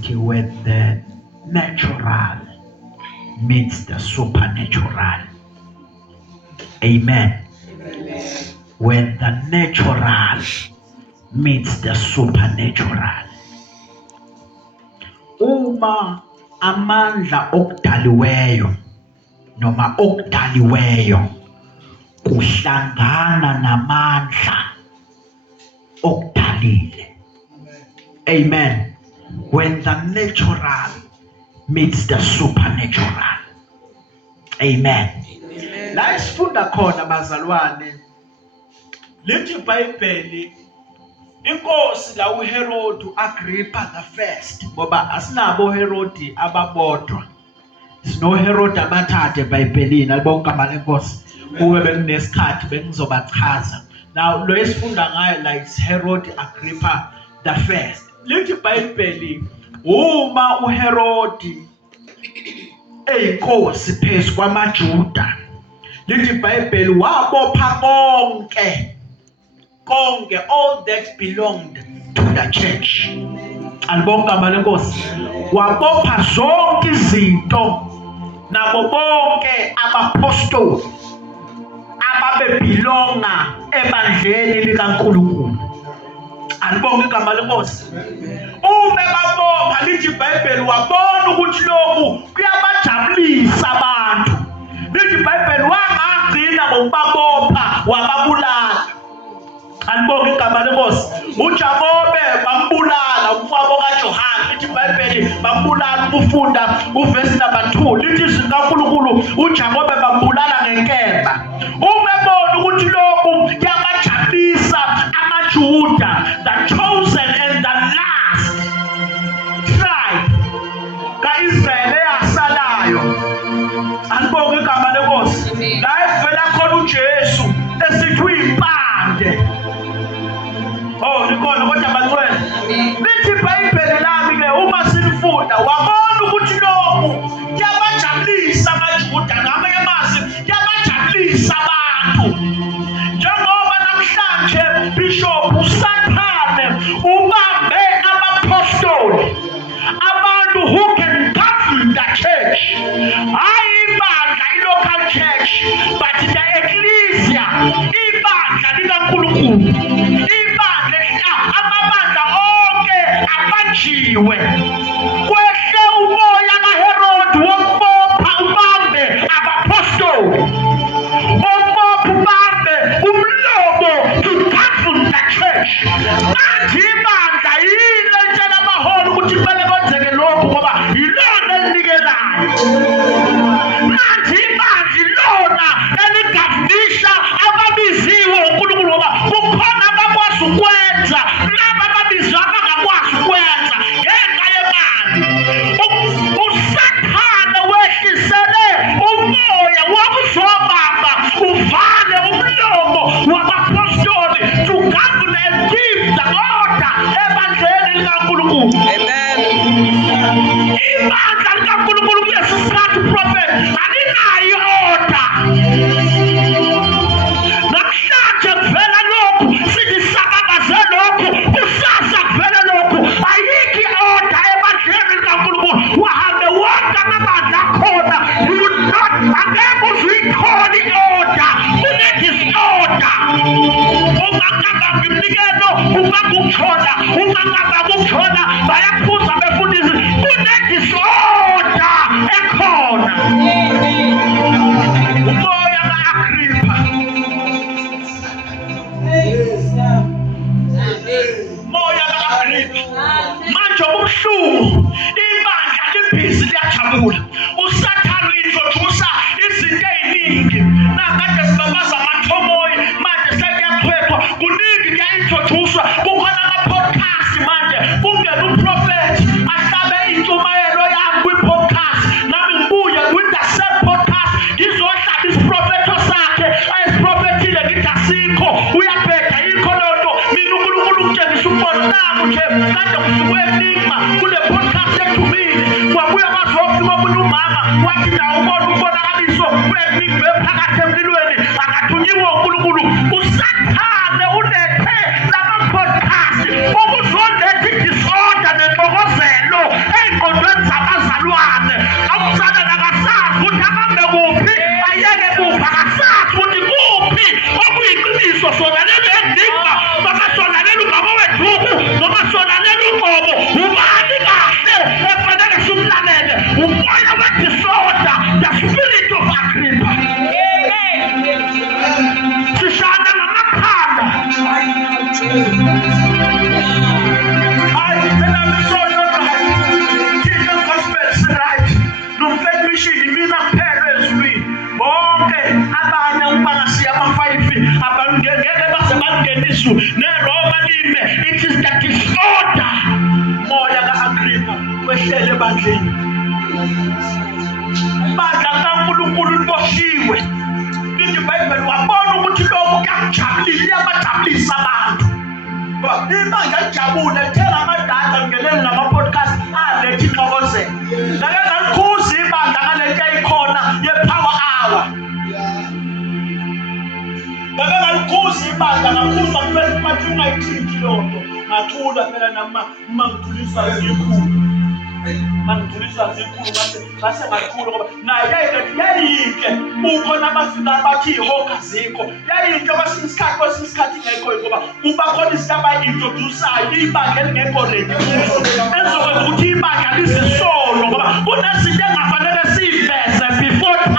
when the natural meets the supernatural. Amen. When the natural meets the supernatural. Uma amandla okudaliweyo noma okudaliweyo kuhlangana namandla okudalile. Amen. When the natural meets the supernatural. Amen. La isifunda khona bazalwane lithi iBhayibheli inkosi la uHerod uAgrippa the first ngoba asinabo Herodi ababodwa sino Herod abathathe eBhayibhelini alibonke amanye inkosi kube bekunesikhathi bengizobachaza. Now lo esifunda ngayo la is Herod Agrippa the first. Lithi iBhayibheli uma uHerodi eyinkosi phezu kwamaJuda lithi iBhayibheli wabopha konke all that belonged to the church. Alibonke amanye inkosi wabopha zonke izinto nabo bonke abapostoli ababebelonga ebandleni likaNkulunkulu. Alibonke igama lenkosi. Uma babopha lithi iBhayibheli wabona ukuthi lokhu kuyabajabulisa abantu. Lithi iBhayibheli wangagcina ngokubabopha wababulala. Alibonke igama lenkosi. uJakobe bambulala umfowabo kaJohane. Lithi iBhayibheli bambulala ukufunda uverse number 2. Lithi izinkaNkulunkulu uJakobe bambulala ngenkemba. Umebona ukuthi lokhu kuyabajabulisa amaJuda, the chosen and the last tribe kaIsrael eyasalayo. Alibonke igama lenkosi. La evela khona uJesu esithi uyimpande. Oh, likhona kodwa abangcwele. Lithi iBhayibheli lami ke uma silifunda wabona ukuthi lokhu kuyabajabulisa amaJuda ngamanye amazwi kuyabajabulisa abantu. Njengoba namhlanje Bishop uSathane ubambe abapostoli, abantu who can govern the church. Hayi ibandla local church but the ecclesia, ibandla likaNkulunkulu. Amabandla onke abanjiwe. Kwehle umoya kaHerod wokubopha ubambe abapostoli. Wokubopha ubambe umlomo to govern the church. Manje ibandla yile entshela abaholi ukuthi kumele kwenzeke lokhu ngoba yilona elinikelayo. Manje ibandla ilona eligavunisha ababiziwe uNkulunkulu ngoba kukhona abakwazi ukwenza laba babizwa abangakwazi ukwenza ngenxa yemali. uSathane wehlisele umoya wokuzobamba uvale umlomo wabapostoli to govern and give the order ebandleni likaNkulunkulu. Amen. Ibandla likaNkulunkulu kulesi sikhathi prophet alinayo order. Namhlanje kuvela lokhu sithi sababaze lokhu kusasa kuvela lokhu ayikho order ebandleni likaNkulunkulu. Wahambe wonke amabandla akhona angeke uzikhona i-order. Kunekho order. Ungacabanga imnikelo ungakuthola, ungacabanga ukuthola bayaphuza befundisi. Kunekho order ekhona. Umoya kaAgrippa. Moya kaAgrippa. Manje ubuhlungu ibandla libhizi liyajabula. uSathane uyintroduce izinto eziningi. Nakade sibabaza amathomoyi manje sekuyakhwethwa. Kuningi kuya-introduce. Kukhona ama-podcast manje. Kungena uprofethi ahlabe intshumayelo yami kwi-podcast. Nami ngibuye with the same podcast. Ngizohlaba isiprofetho sakhe ayisiprofethile ngithi asikho. Uyabheda yikho lonto. Mina uNkulunkulu ungitshengisa umbono nami nje kade ngisuke enigma kule podcast ethumile. Kwabuya bazofika umuntu bazalwane awusana nakasazi ukuthi ahambe kuphi ayeke kuphi akasazi ukuthi kuphi okuyiqiniso sonalelo endinga bakasonalelo ungaba wethuku noma sonalelo ungobo ubani kahle efanele simlalele umoya wedisorder the spirit of Agrippa sishana ngamakhanda it is the disorder moya ka-Agrippa wehlele ebandleni ibandla kaNkulunkulu liboshiwe lithi iBhayibheli wabona ukuthi lokhu kuyabajabulisa abantu ibandla lijabule lithenga amadata ngeneni nama-podcast aletha ixokozelo ngake ngalikhuza ibandla ngalento eyikhona ye-power hour ngake ngalikhuza ibandla ngakhuza bathi ungayithinti lonto ngathula phela nama ngithuliswa zikhulu ngase ngakhulu ngoba naye yayinhle ukhona abafika bathi ihokha zikho yayinhle kwesinye isikhathi ngekho ngoba kuba khona izinto abayi-introduce-ayo ibandla elingekho ready ezokwenza ukuthi ibandla lizisolo ngoba kunezinto engafanele siyiveze before time.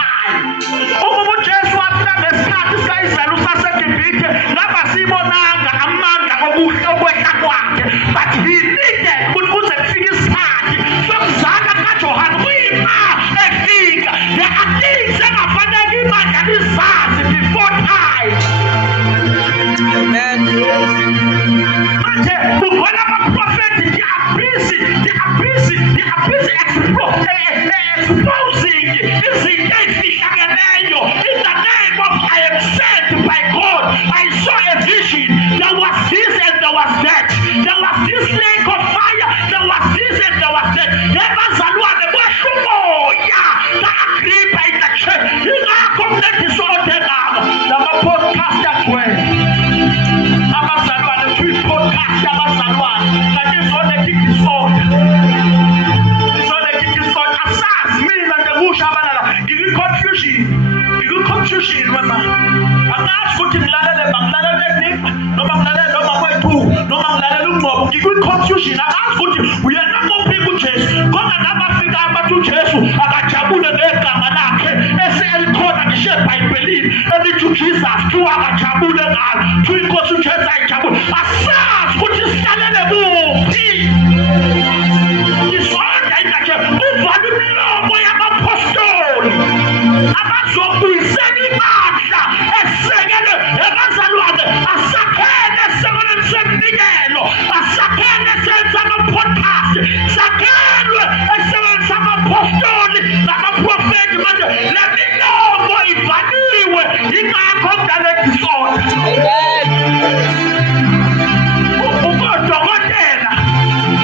Uma uJesu waphila ngesikhathi sika-Israyeli usaseGibhithe ngaba siyibonanga amandla okwehla kwakhe but he needed ukuthi kuze kufike isikhathi sokuzala kaJohane kuyima efika there are things engafanele ibandla lizazi before time. Amen. Manje kukhona ama-prophet they are busy exposing izinto ezifihlakeleyo in the name of I am sent by God. I saw a vision. There was this and there was that. There was this lake of fire. There was this and there was that. Ebazalwane beshumoya ka-Agrippa in the church. Ingakho mnedisorder ngabo nama-podcast agcwele. Abazalwane kwi-podcast abazalwane kanti izona disorder. Mina ngekusho abalala ngiku-confusion wema angazi ukuthi ngilalele bangilalele eNipa noma ngilalele noma kwethu noma ngilalele uNgcobo ngiku-confusion angazi ukuthi uyena kuphi kuJesu khona nabafika abathi uJesu akajabule ngegama lakhe eselikhona ngisho eBhayibhelini elithi uJesus kuthiwa akajabule ngalo kuthiwa inkosi uJesu ayijabule asazi ukuthi sihlalele kuphi isonda ingatshe uvale imilomo yamapostoli abazobuyisela ibandla esisekele ebazalwane asakhele esisekeleni semnikelo asakhele esenza ama-podcast sakhelwe esisekeleni samapostoli namaprofeti manje le milomo ivaliwe ingakho kudale disorder. Ukodokotela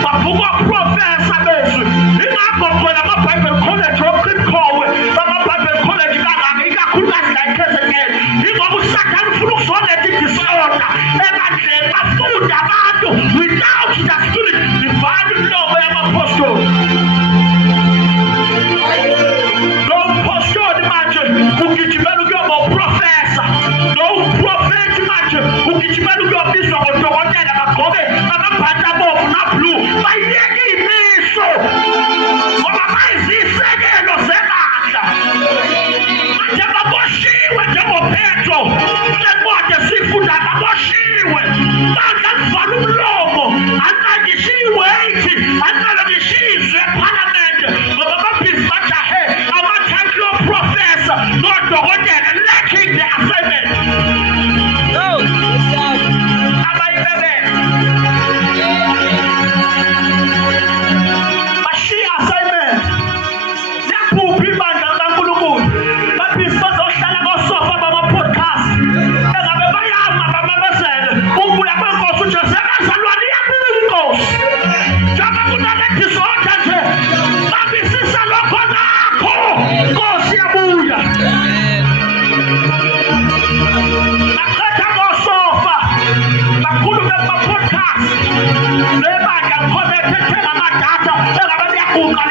babuka-profesa bezwi ingakho khona ama-Bible college oqinkowe ama-Bible college kangaka ikakhulukazi la eKZN ingoba uSathane ufuna ukuzoletha i-disorder ebandleni bafunde abantu without the spirit livale imilomo yamapostoli. Lo mpostoli manje ugijimela ukuyoba uprofesa lo uprofethi manje ugijimela ukuyobizwa ngodokotela bagqoke amabhatshi abomvu na-blue bayiyeke imiso ngoba bayizisekelo zebandla manje baboshiwe njengoPetro lencwadi esifunda baboshiwe bandla livala umlomo anangishiwe ethi analangishiwe ephalamende ngoba babhizi bajahe ama-title of-professor nodokotela lacking the assignment. Abayibekele bashiya assignment liyaphupha ibandla likaNkulunkulu babhizi bazohlala kosofa bama-podcast engabe bayama bamamezele ukubuya kwenkosi uJesu ebazalwane iyabuya inkosi njengoba kunale disorder nje babisisa lokho nakho inkosi iyabuya. Baqeda kosofa bakhulume kuma-podcast lebandla likhonekte ethenga amadata engabe liyaguqa